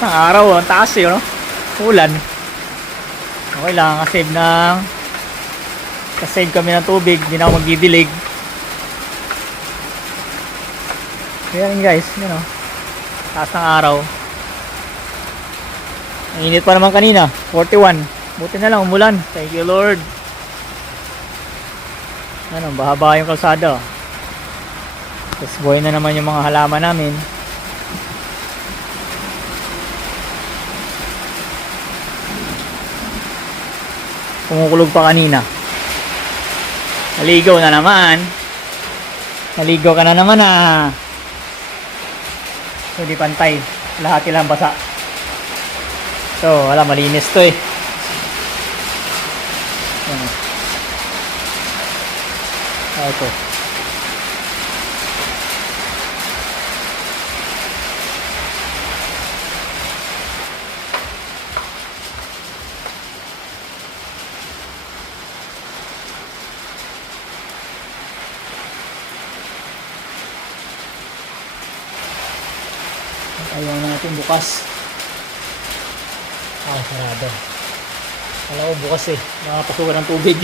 ng araw, ang taas eh, no? Ulan. Okay lang, kasave kami ng tubig, hindi na ako magdidilig. Ayan guys, yun o. Taas ng araw. Ang init pa naman kanina, 41. Buti na lang, umulan. Thank you Lord. Ano, bahaba yung kalsada. Tapos buhay na naman yung mga halaman namin. Kumukulog pa kanina. Naligaw na naman. Naligaw ka na naman ah. So di pantay. Lahat ilang basa. So wala, malinis to eh. Ano. Ito. Ayaw natin bukas. Sarado. Alam ko bukas eh. Nakapasukan ng tubig.